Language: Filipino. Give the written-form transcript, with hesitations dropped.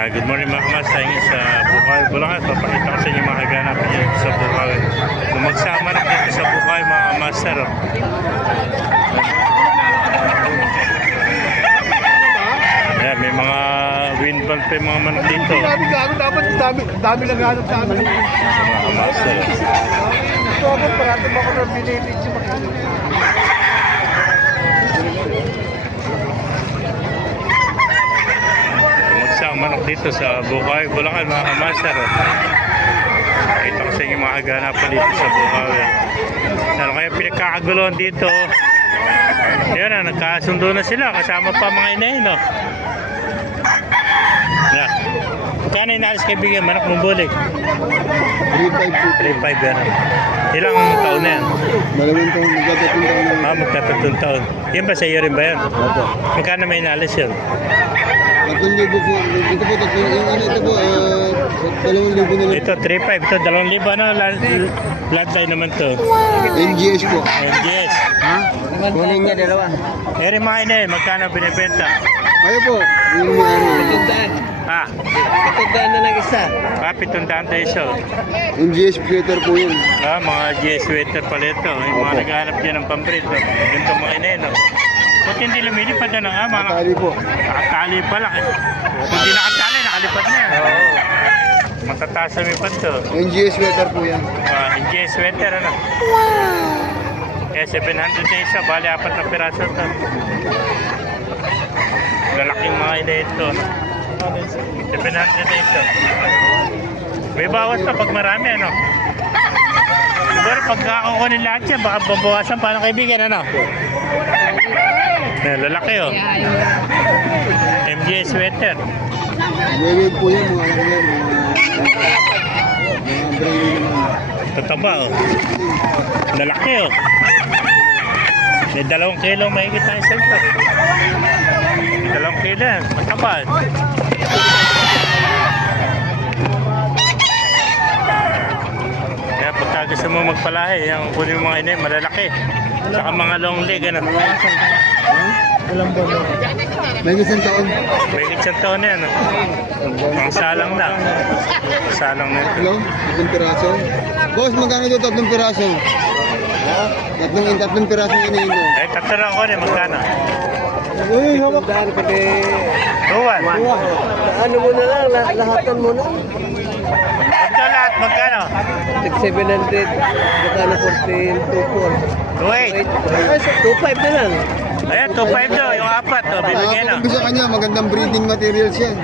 Good morning mga kamas, tayo ngayon sa Bukay, Bulacan. Papakita ko sa inyo mga kaganapan niya sa Bukay. Lumagsama na dito sa Bukay mga kamaster. Ayan, may mga windball pa yung mga manok dito. Dapat dami lang hanap sa amin. Mga kamaster. Ito ako, parating ako ng binibig yung Manok dito sa Bukay, Bulacan mga kamaster. Ito ko sa inyo mga kaganapan dito sa Bukay. Ano kaya pinagkakaguluhan dito? Yan na, nagkasundo na sila kasama pa mga inahin, no? Yan. Kano inalis kay bigyan manok mong bulik? 3-5 3-5 yan. Ilang taon na yan? Malamang taon, magkatatlong taon na. Magkatatlong taon. Yan ba sa iyo rin ba yan? Opo. Magkano may inalis yun? 3,000 po. Ito po, yung ano ito po, 2,000 na lang. Ito 3-5. Ito 2,000. Ano? Bloodline naman to. NGS po. Yes. Ha? Kunin niya dalawa. Eri mga inahin, magkano binibenta? Ayo po, yung may Ha? Katandaan na lang isa. Pitundaan tayo siya. NGS sweater po yun. Mga GS sweater pala ito. Yung mga Opo. naghahanap dyan ng pambrit. Ganito mga inahin. Ba't hindi lumilipad na nga? Tali po. Nakatali pala. Kung hindi nakatali, nakalipad na. Oo. Matataas sa mipad to. NGS sweater po yan. GS sweater ano? Wow! 700 na isa. Bali, 4 na piraso to. Lalaking mga inahin to. 700 na isa. May bawas pa pag marami, ano? Siguro pagkakakunin lahat yan, baka babawasan pa ng kaibigan, ano? Lalaki, oh. MGS sweater. Wewed po yan, mga ano yan, mga brain naman. Tataba, oh. Lalaki, oh. May 2 kilo mahigit tayo sa ito. 2 kilo yan. Mataba. Kaya pagka gusto mo magpalahi, yung kunin mo mga inay, malalaki. Saka mga long leg, ano. Walang bono. May isang taon. May isang taon na yan, oh. Ang salang na. Salang na ito. Hello? 3 piraso. Boss, magkano ito 3 piraso? Tatlong pirasong inahin mo. Eh, tatlo na ako rin, magkano? Uy, hawak. Daan ka de. Tuwan. Ano mo na lang, lahatan mo na. Ito lahat, magkano? 6,700. Magkano 14,2,4. 2.8. 2,500 na lang. Ayan, 2.5 daw, yung 4. Binigyan na. Kung bisa kanya, magandang breeding materials yan.